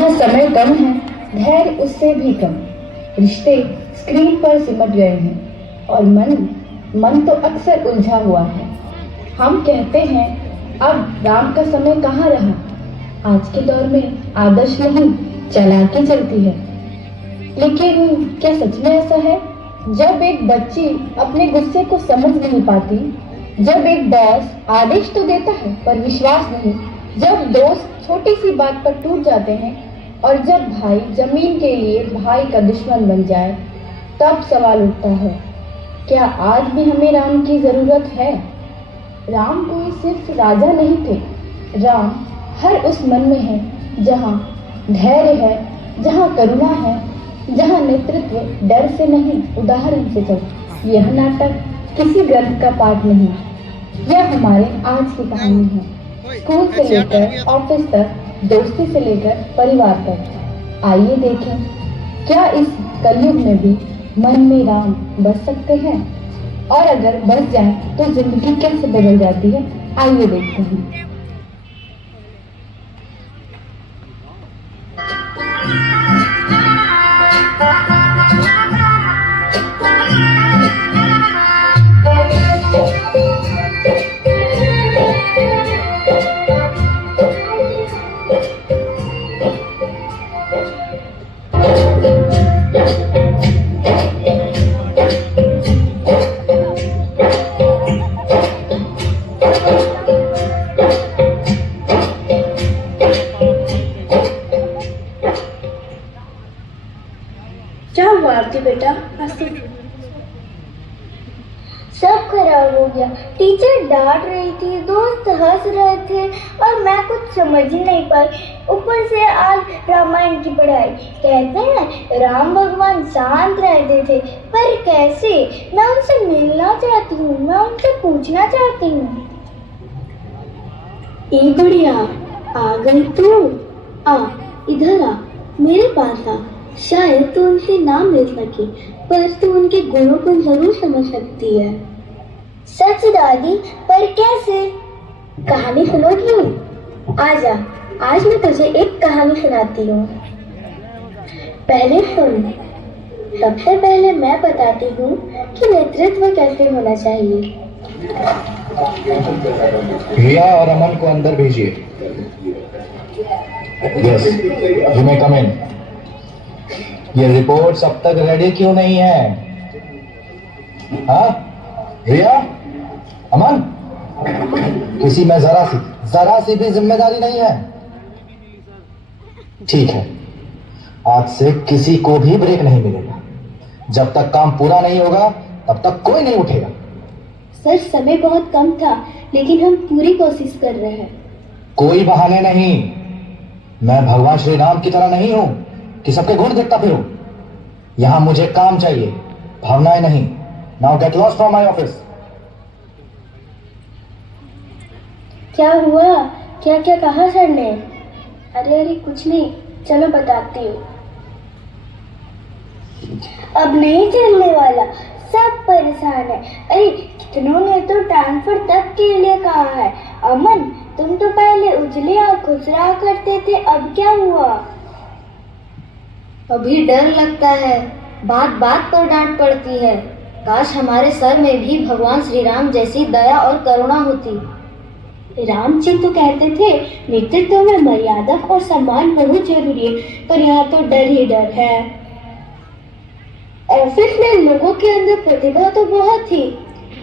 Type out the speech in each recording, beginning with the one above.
जहाँ समय कम है, धैर्य उससे भी कम। रिश्ते स्क्रीन पर सिमट गए हैं और मन तो अक्सर उलझा हुआ है। हम कहते हैं अब राम का समय कहाँ रहा। आज के दौर में आदर्श नहीं, चालाकी चलती है। लेकिन क्या सच में ऐसा है? जब एक बच्ची अपने गुस्से को समझ नहीं पाती, जब एक बॉस आदेश तो देता है पर विश्वास नहीं, जब दोस्त छोटी सी बात पर टूट जाते हैं और जब भाई जमीन के लिए भाई का दुश्मन बन जाए, तब सवाल उठता है, क्या आज भी हमें राम की जरूरत है? राम कोई सिर्फ राजा नहीं थे, राम हर उस मन में है जहाँ धैर्य है, जहाँ करुणा है, जहाँ नेतृत्व डर से नहीं उदाहरण से चलता। यह नाटक किसी ग्रंथ का पाठ नहीं, यह हमारे आज की कहानी है। स्कूल से लेकर ऑफिस तक, दोस्ती से लेकर परिवार तक। आइए देखें, क्या इस कलयुग में भी मन में राम बस सकते हैं? और अगर बस जाएं तो जिंदगी कैसे बदल जाती है? आइए देखते हैं। बेटा, सब खराब हो गया। टीचर डांट रही थी, दोस्त हंस रहे थे और मैं कुछ समझ ही नहीं पाई। ऊपर से आज रामायण की पढ़ाई। कहते हैं राम भगवान शांत रहते थे, पर कैसे? मैं उनसे मिलना चाहती हूँ, मैं उनसे पूछना चाहती हूँ। ए गुड़िया, आ गई तू? आ इधर आ, मेरे पास आ। शायद तू उनसे ना मिल सके, पर तू उनके गुणों को जरूर समझ सकती है। सच दादी, पर कैसे? कहानी सुनोगी? आजा, आज मैं तुझे एक कहानी सुनाती हूँ। पहले सुन। सबसे पहले मैं बताती हूँ कि नेतृत्व कैसे होना चाहिए। रिया और अमन को अंदर भेजिए। यस, यू मे कम इन। ये रिपोर्ट्स अब तक रेडी क्यों नहीं है? हाँ रिया, अमन, किसी में जरा सी भी जिम्मेदारी नहीं है। ठीक है, आज से किसी को भी ब्रेक नहीं मिलेगा। जब तक काम पूरा नहीं होगा तब तक कोई नहीं उठेगा। सर, समय बहुत कम था, लेकिन हम पूरी कोशिश कर रहे हैं। कोई बहाने नहीं। मैं भगवान श्री राम की तरह नहीं हूं कि सबके गुण देखता फिरूं। यहां मुझे काम चाहिए, भावनाएं नहीं। Now get lost from my office. क्या हुआ? क्या क्या कहा सर ने? अरे कुछ नहीं, चलो बताती हूँ। अब नहीं चलने वाला, सब परेशान है। अरे कितनों ने तो ट्रांसफर तक के लिए कहा है। अमन, तुम तो पहले उजले और खुश रहा करते थे, अब क्या हुआ? अभी डर लगता है, बात बात पर डांट पड़ती है। काश हमारे सर में भी भगवान श्री राम जैसी दया और करुणा होती। राम जी तो कहते थे नेतृत्व में मर्यादा और सम्मान बहुत जरूरी है, पर यहाँ तो डर ही डर है। ऑफिस में लोगों के अंदर प्रतिभा तो बहुत थी,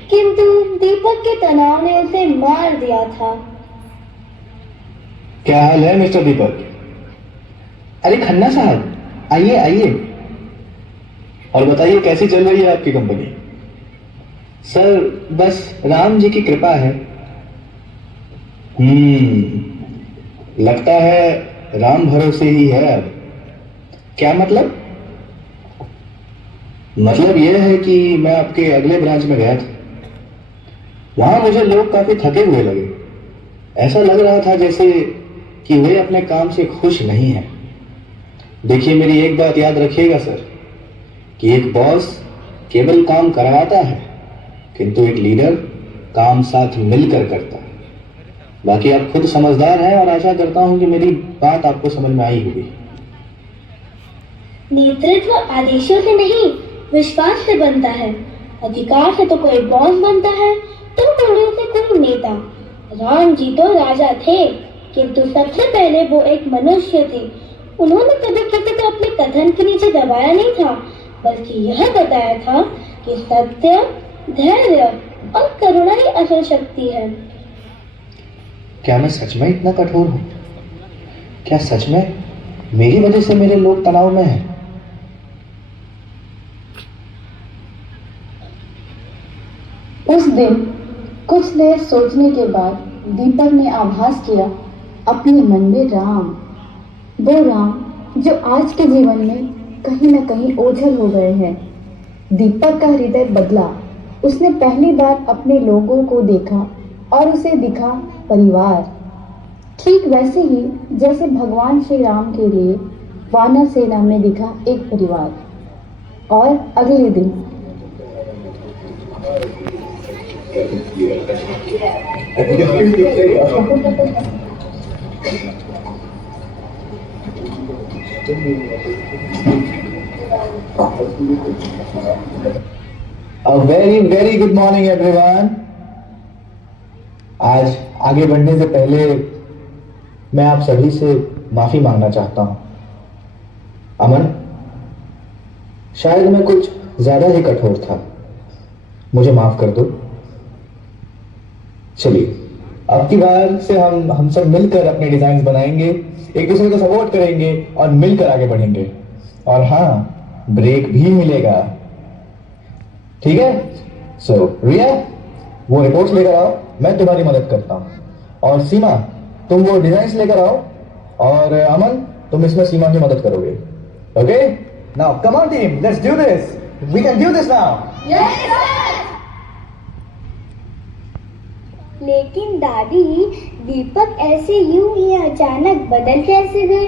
किंतु दीपक के तनाव ने उसे मार दिया था। क्या हाल है मिस्टर दीपक? अरे खन्ना साहब, आइए आइए और बताइए कैसी चल रही है आपकी कंपनी? सर, बस राम जी की कृपा है। लगता है राम भरोसे ही है अब। क्या मतलब? मतलब यह है कि मैं आपके अगले ब्रांच में गया था। वहां मुझे लोग काफी थके हुए लगे। ऐसा लग रहा था जैसे कि वे अपने काम से खुश नहीं हैं। देखिए, मेरी एक बात याद रखिएगा सर, कि एक बॉस केवल काम करवाता है, किंतु एक लीडर काम साथ मिलकर करता है। बाकी आप खुद समझदार हैं और आशा करता हूं कि मेरी बात आपको समझ में आई होगी। नेतृत्व आदेशों से नहीं, विश्वास से बनता है। अधिकार से तो कोई बॉस बनता है, तो घोड़े से कोई नेता। राम जी तो राजा थे, किंतु सबसे पहले वो एक मनुष्य थे। उन्होंने कभी किसी को अपने कथन के नीचे दबाया नहीं था, बल्कि यह बताया था कि सत्य, धैर्य और करुणा ही असल शक्ति है। क्या मैं सच में इतना कठोर हूँ? क्या सच में मेरी वजह से मेरे लोग तनाव में हैं? उस दिन कुछ देर सोचने के बाद दीपक ने आभास किया अपने मन में राम, वो राम जो आज के जीवन में कहीं न कहीं ओझल हो गए हैं। दीपक का हृदय बदला। उसने पहली बार अपने लोगों को देखा और उसे दिखा परिवार, ठीक वैसे ही जैसे भगवान श्री राम के लिए वानर सेना में दिखा एक परिवार। और अगले दिन A very very good morning everyone। आज आगे बढ़ने से पहले मैं आप सभी से माफी मांगना चाहता हूं। अमन, शायद मैं कुछ ज्यादा ही कठोर था, मुझे माफ कर दो। चलिए, अब की बार से हम सब मिलकर अपने डिजाइन बनाएंगे, एक दूसरे को सपोर्ट करेंगे और मिलकर आगे बढ़ेंगे। और हाँ, ब्रेक भी मिलेगा, ठीक है? सो रिया, वो रिपोर्ट्स लेकर आओ, मैं तुम्हारी मदद करता हूं। और सीमा, तुम वो डिजाइन्स लेकर आओ। और अमन, तुम इसमें सीमा की मदद करोगे। Okay? Now come on team, let's do this. We can do this now. लेकिन दादी, दीपक ऐसे यूं ही अचानक बदल कैसे गए?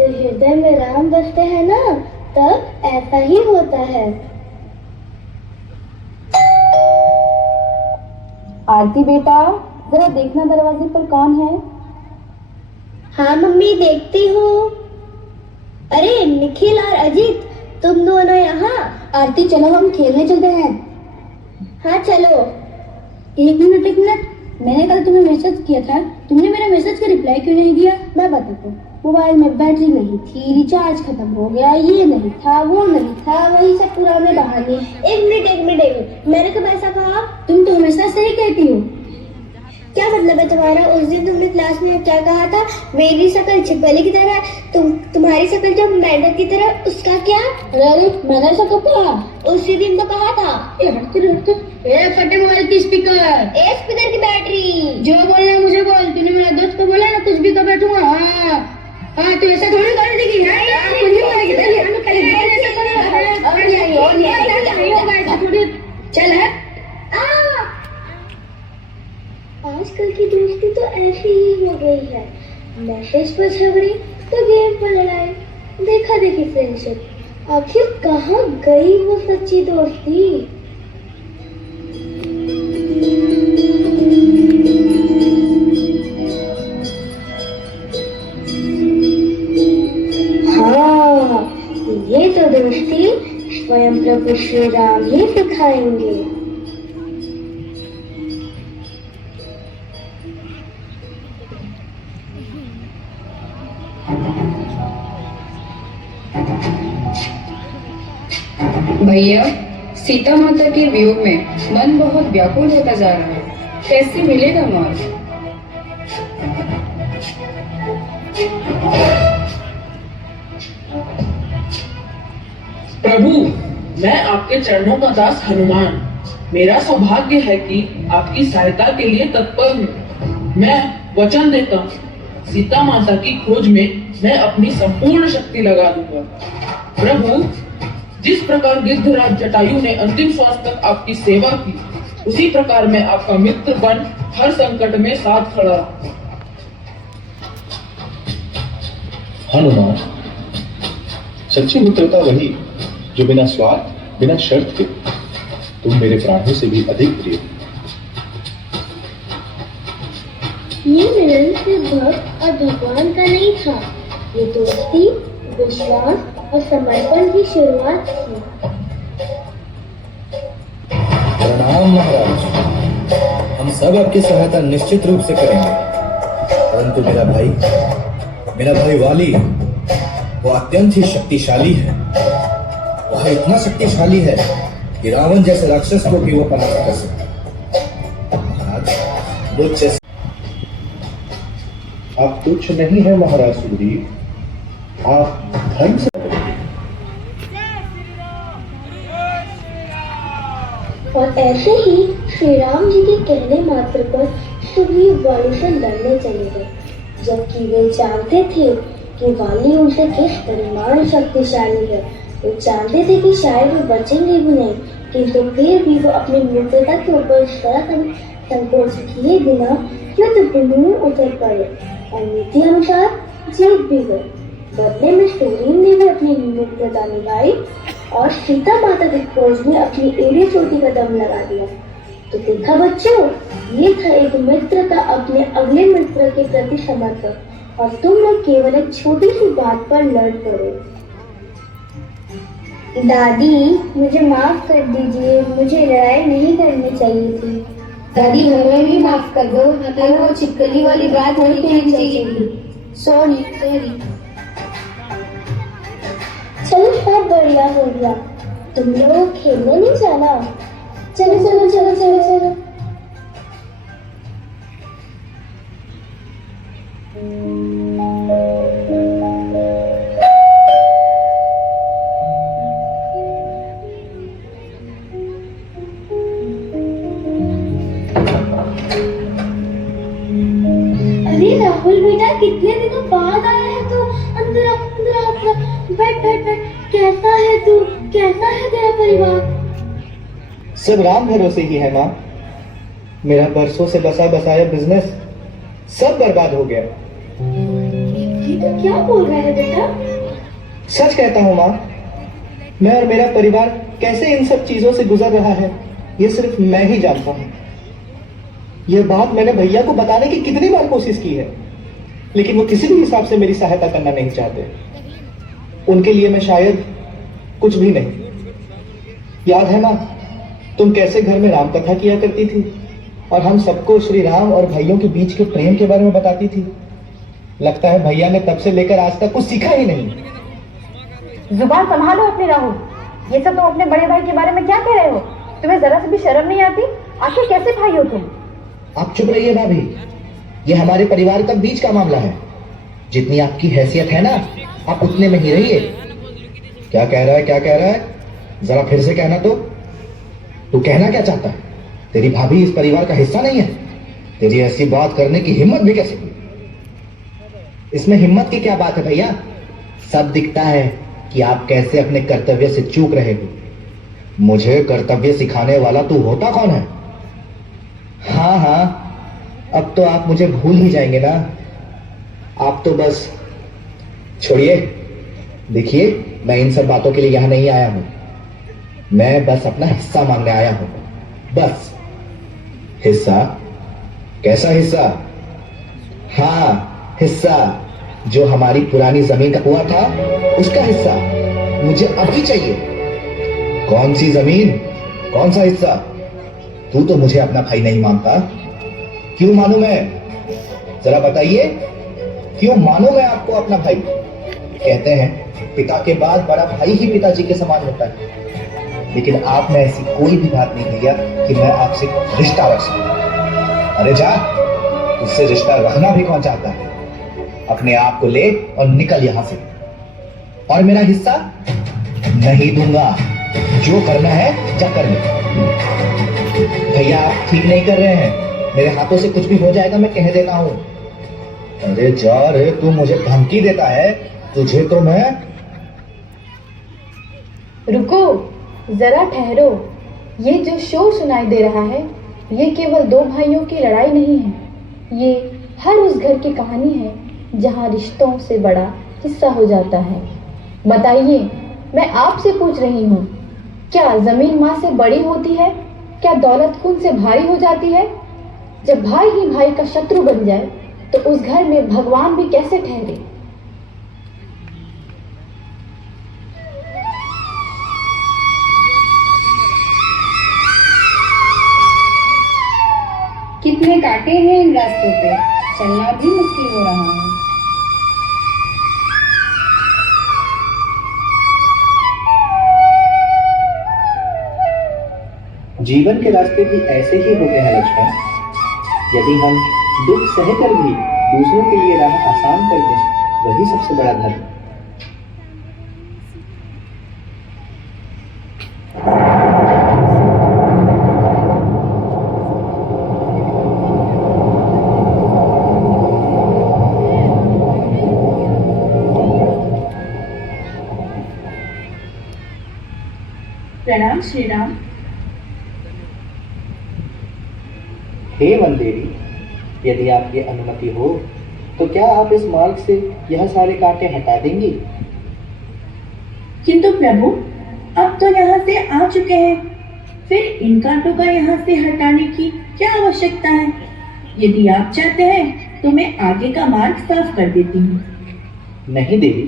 हृदय में राम बसते हैं ना, तब ऐसा ही होता है। आरती बेटा, जरा देखना दरवाजे पर कौन है। हाँ मम्मी, देखती हूँ। अरे निखिल और अजीत, तुम दोनों यहाँ? आरती, चलो हम खेलने चलते हैं। हाँ चलो। एक मिनट, मैंने कल तुम्हें मैसेज किया था, तुमने मेरे मैसेज का रिप्लाई क्यों नहीं दिया? मैं बताता हूँ। मोबाइल में बैटरी नहीं थी, रिचार्ज खत्म हो गया, ये नहीं था, वो नहीं था, वही सब पुराने बहाने। एक मिनट, मैंने कब ऐसा कहा? तुम तो हमेशा सही कहती हो। क्या मतलब है तुम्हारा? उस दिन तुमने क्लास में क्या कहा था? मेरी शक्ल छिपकली की तरह, तुम्हारी शक्ल जो मेंढक की तरह, उसका क्या? अरे मैंने ऐसा कब कहा? उसी दिन तो कहा था। हटते फटे मोबाइल की स्पीकर, स्पीकर की बैटरी। जो बोलना है मुझे बोल। तूने मेरा दोस्त को बोला ना कुछ भी कर बैठूंगा। हाँ तो ऐसा थोड़ी कर देगी। चल है। आजकल की दोस्ती तो ऐसी ही हो गई है, मैसेज पर झगड़े तो गेम पर लड़ाई, देखा देखी फ्रेंडशिप। आखिर कहाँ गई वो सच्ची दोस्ती? हाँ, ये तो दोस्ती स्वयं प्रभु श्री राम ही सिखाएंगे। भैया, सीता माता के वियोग में मन बहुत व्याकुल होता जा रहा है, कैसे मिलेगा मार्ग? प्रभु, मैं आपके चरणों का दास हनुमान, मेरा सौभाग्य है कि आपकी सहायता के लिए तत्पर हूँ। मैं वचन देता हूँ, सीता माता की खोज में मैं अपनी संपूर्ण शक्ति लगा दूंगा। प्रभु, जिस प्रकार गिद्धराज जटायु ने अंतिम श्वास तक आपकी सेवा की, उसी प्रकार मैं आपका मित्र बन हर संकट में साथ खड़ा रहूं। हनुमान, सच्ची मित्रता वही जो बिना स्वार्थ, बिना शर्त के तुम मेरे प्राणों से भी अधिक प्रिय। ये मिलन सिर्फ भक्त और भगवान का नहीं था, ये दोस्ती, विश्वास और समर्पण की शुरुआत थी। प्रणाम महाराज, हम सब आपकी सहायता निश्चित रूप से करेंगे, परंतु मेरा भाई वाली वो अत्यंत ही शक्तिशाली है। वह इतना शक्तिशाली है कि रावण जैसे राक्षस को भी वो परास्त कर सकता है। महाराज, मुझ जैसे आप तुच्छ नहीं है महाराज सुग्रीव, आप धर्म से और ऐसे ही श्री राम जी के कहने मात्र पर सुग्रीव वाली से लड़ने चले गए, जबकि वे जानते थे कि वाली उनसे किस परिमाण शक्तिशाली है। वे जानते थे कि शायद वे बचेंगे भी नहीं, किंतु फिर भी वो अपनी मित्रता के ऊपर संकोच किए बिना युद्ध में उतर पड़े और नीति अनुसार जीत भी गए। बदले में सुग्रीव ने भी अपनी मित्रता निभाई और सीता माता की खोज में अपनी एड़ी चोटी का दम लगा दिया। तो देखा बच्चों, ये था एक मित्र का अपने अगले मित्र के प्रति समर्पण, और तुम लोग केवल एक छोटी सी बात पर लड़ पड़े। दादी, मुझे माफ कर दीजिए, मुझे लड़ाई नहीं करनी चाहिए थी। दादी, हमें भी माफ कर दो, हमें वो छिपकली वाली बात नहीं कहनी चाहिए थी। सॉरी। चलो, सब बढ़िया हो गया। तुम लोग खेलने नहीं जाना? चलो चलो चलो चलो चलो। अरे राहुल बेटा, कितने दिनों बाद आया है तू। अंदर आ, अंदर आ, बैठ बैठ बैठ। कैसा है तू? कैसा है तेरा परिवार? सब राम भरोसे ही है माँ। मेरा बरसों से बसा बसाया बिजनेस सब बर्बाद हो गया। ये तो क्या बोल रहा है बेटा? सच कहता हूँ माँ, मैं और मेरा परिवार कैसे इन सब चीजों से गुजर रहा है ये सिर्फ मैं ही जानता हूँ। यह बात मैंने भैया को बताने की कितनी बार कोशिश की है, लेकिन वो किसी भी हिसाब से मेरी सहायता करना नहीं चाहते। उनके लिए मैं शायद कुछ भी नहीं। याद है ना, तुम कैसे घर में राम कथा किया करती थी और हम सबको श्री राम और भाइयों के बीच के प्रेम के बारे में बताती थी। लगता है भैया ने तब से लेकर आज तक कुछ सीखा ही नहीं। जुबान संभालो अपनी राहुल, ये सब तुम अपने बड़े भाई के बारे में क्या कह रहे हो? तुम्हें जरा से भी शर्म नहीं आती? आखिर कैसे भाई हो तुम? आप चुप रहिए भाभी, ये हमारे परिवार का बीच का मामला है। जितनी आपकी हैसियत है ना, आप उतने में ही रहिए। क्या कह रहा है, क्या कह रहा है? जरा फिर से कहना तो। तू कहना क्या चाहता है? तेरी भाभी इस परिवार का हिस्सा नहीं है? तेरी ऐसी बात करने की हिम्मत भी कैसे हुई? इसमें हिम्मत की क्या बात है भैया? सब दिखता है कि आप कैसे अपने कर्तव्य से चूक रहे हो। मुझे कर्तव्य सिखाने वाला तू होता कौन है? हाँ हाँ, अब तो आप मुझे भूल ही जाएंगे ना। आप तो बस छोड़िए। देखिए, मैं इन सब बातों के लिए यहां नहीं आया हूं। मैं बस अपना हिस्सा मांगने आया हूं, बस। हिस्सा? कैसा हिस्सा? हाँ, हिस्सा जो हमारी पुरानी जमीन का हुआ था, उसका हिस्सा मुझे अभी चाहिए। कौन सी जमीन, कौन सा हिस्सा? तू तो मुझे अपना भाई नहीं मानता। क्यों मानूं मैं? जरा बताइए, क्यों मानूं मैं आपको अपना भाई? कहते हैं पिता के बाद बड़ा भाई ही पिताजी के समान होता है, लेकिन आप में ऐसी कोई भी बात नहीं भैया कि मैं आपसे रिश्ता रख सकूं। अरे जा, उससे रिश्ता रखना भी कौन चाहता है? अपने आप को ले और निकल यहां से। और मेरा हिस्सा नहीं दूंगा। जो करना है जा कर ले। भैया, आप ठीक नहीं कर रहे हैं। मेरे हाथों से कुछ भी हो जाएगा, मैं कह देता हूं। अरे जा रे, तू मुझे धमकी देता है? तुझे तो मैं। रुको, जरा ठहरो। ये जो शोर सुनाई दे रहा है, ये केवल दो भाइयों की लड़ाई नहीं है। ये हर उस घर की कहानी है जहां रिश्तों से बड़ा हिस्सा हो जाता है। बताइए, मैं आपसे पूछ रही हूँ, क्या जमीन माँ से बड़ी होती है? क्या दौलत खून से भारी हो जाती है? जब भाई ही भाई का शत्रु बन जाए तो उस घर में भगवान भी कैसे ठहरे? रास्तों पे चलना भी मुश्किल हो रहा है। जीवन के रास्ते भी ऐसे ही होते हैं लक्ष्मण। यदि हम दुख सहकर भी दूसरों के लिए राह आसान कर दें, वही सबसे बड़ा धर्म है। प्रणाम श्री राम। हे वन देवी, यदि आपकी अनुमति हो तो क्या आप इस मार्ग से यह सारे कांटे हटा देंगी? किंतु प्रभु, अब तो यहाँ से आ चुके हैं, फिर इन कांटों का यहाँ से हटाने की क्या आवश्यकता है? यदि आप चाहते हैं तो मैं आगे का मार्ग साफ कर देती हूँ। नहीं देवी,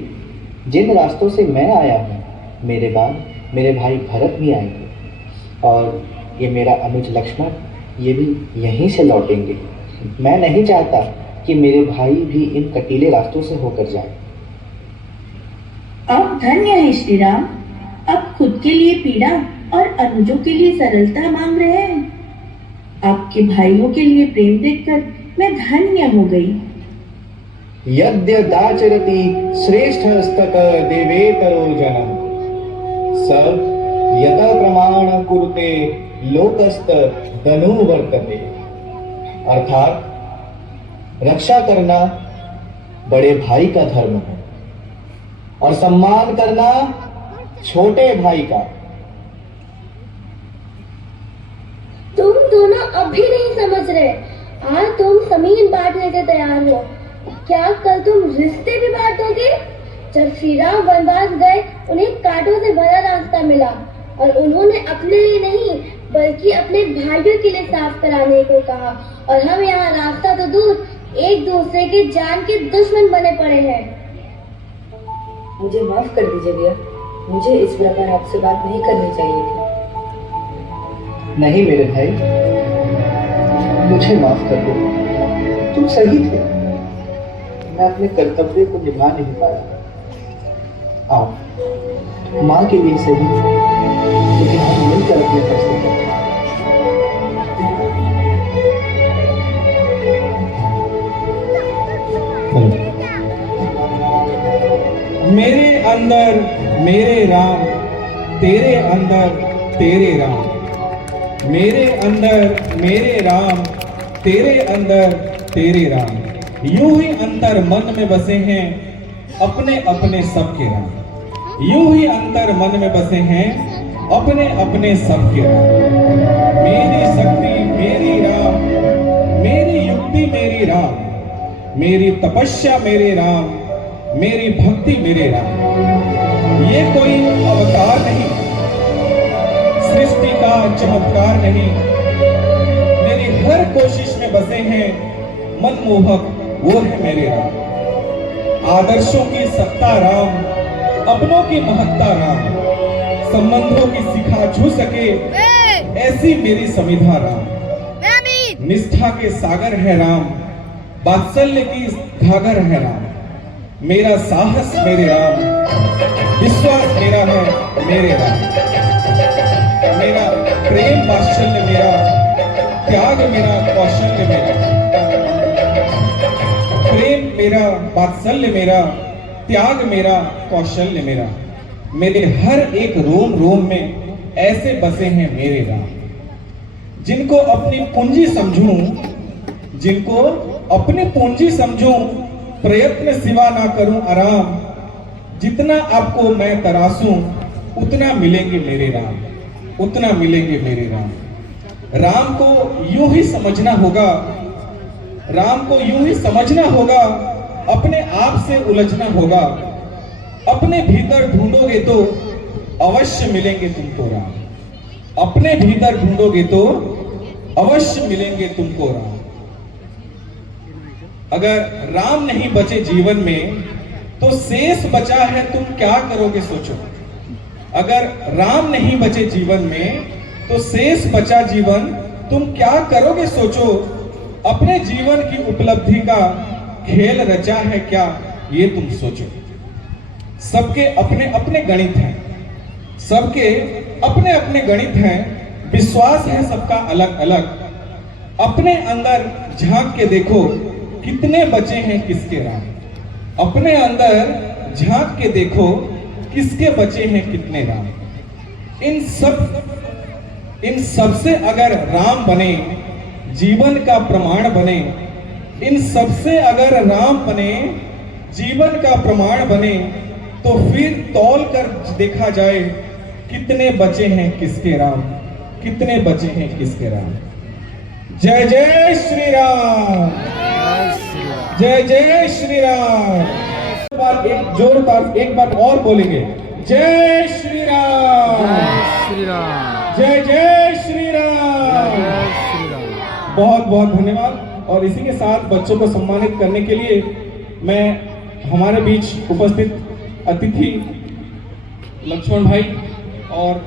जिन रास्तों से मैं आया हूँ, मेरे बाद मेरे भाई भरत भी आएंगे और ये मेरा अनुज लक्ष्मण, ये भी यहीं से लौटेंगे। मैं नहीं चाहता कि मेरे भाई भी इन कटीले रास्तों से होकर जाए। आप धन्य हैं श्री राम, अब खुद के लिए पीड़ा और अनुजों के लिए सरलता मांग रहे हैं। आपके भाइयों के लिए प्रेम देखकर मैं धन्य हो गई। यद्य दाचरति श्रेष्ठ स्तक देवेतरो जनः स यत प्रमाण कुरुते लोकस्त धनु वर्तते। अर्थात रक्षा करना बड़े भाई का धर्म है और सम्मान करना छोटे भाई का। तुम दोनों अब भी नहीं समझ रहे। आज तुम जमीन बांटने के तैयार हो, क्या कल तुम रिश्ते भी बांटोगे? जब श्री राम वनवास गए, उन्हें कांटों से भरा रास्ता मिला और उन्होंने अपने लिए नहीं बल्कि अपने भाइयों के लिए साफ कराने को कहा, और हम यहाँ रास्ता तो दूर एक दूसरे के जान के दुश्मन बने पड़े हैं। मुझे माफ कर दीजिए भैया, मुझे इस प्रकार आपसे बात नहीं करनी चाहिए थी। नहीं मेरे भाई, मुझे माफ कर दो, तुम सही थे, मैं अपने कर्तव्य को निभा नहीं पाया। आओ, माँ के लिए सही, लेकिन हम मिलकर अपने फैसले करें। मेरे अंदर मेरे राम, तेरे अंदर तेरे राम। मेरे अंदर मेरे राम, तेरे अंदर तेरे राम। यूं ही अंतर मन में बसे हैं अपने अपने सबके राम। यूं ही अंतर मन में बसे हैं अपने अपने सबके राम। मेरी शक्ति मेरी राम, मेरी युक्ति मेरी राम, मेरी तपस्या मेरे राम, मेरी भक्ति मेरे राम। ये कोई अवतार नहीं, सृष्टि का चमत्कार नहीं, मेरी हर कोशिश में बसे हैं मनमोहक वो है मेरे राम। आदर्शों की सत्ता राम, अपनों की महत्ता राम, संबंधों की शिखा छू सके ऐसी मेरी समिधा राम। निष्ठा के सागर है राम, वात्सल्य की घाघर है राम। मेरा साहस मेरे राम, विश्वास मेरा है मेरे राम। मेरा प्रेम वात्सल्य मेरा, त्याग मेरा कौशल्य मेरा। प्रेम मेरा, वात्सल्य मेरा, त्याग मेरा, कौशल्य मेरा। मेरे हर एक रोम रोम में ऐसे बसे हैं मेरे राम। जिनको अपनी पूंजी समझूं, जिनको अपनी पूंजी समझूं, प्रयत्न सिवा ना करूं आराम। जितना आपको मैं तरासूं, उतना मिलेंगे मेरे राम, उतना मिलेंगे मेरे राम। राम को यूं ही समझना होगा, राम को यूं ही समझना होगा, अपने आप से उलझना होगा। अपने भीतर ढूंढोगे तो अवश्य मिलेंगे तुमको राम। अपने भीतर ढूंढोगे तो अवश्य मिलेंगे तुमको राम। अगर राम नहीं बचे जीवन में तो शेष बचा है तुम क्या करोगे सोचो। अगर राम नहीं बचे जीवन में तो शेष बचा जीवन तुम क्या करोगे सोचो। अपने जीवन की उपलब्धि का खेल रचा है क्या, ये तुम सोचो। सबके अपने अपने गणित हैं, सबके अपने अपने गणित हैं, विश्वास है सबका अलग अलग। अपने अंदर झांक के देखो कितने बचे हैं किसके राम। अपने अंदर झांक के देखो किसके बचे हैं कितने राम। इन सब से अगर राम बने, जीवन का प्रमाण बने, इन सब से अगर राम बने, जीवन का प्रमाण बने, तो फिर तौल कर देखा जाए कितने बचे हैं किसके राम, कितने बचे हैं किसके राम। जय जय श्री राम, जय जय श्री राम। एक जोरदार एक बार और बोलेंगे, जय श्री राम, जय जय श्री राम। बहुत बहुत धन्यवाद। और इसी के साथ बच्चों को सम्मानित करने के लिए मैं हमारे बीच उपस्थित अतिथि लक्ष्मण भाई और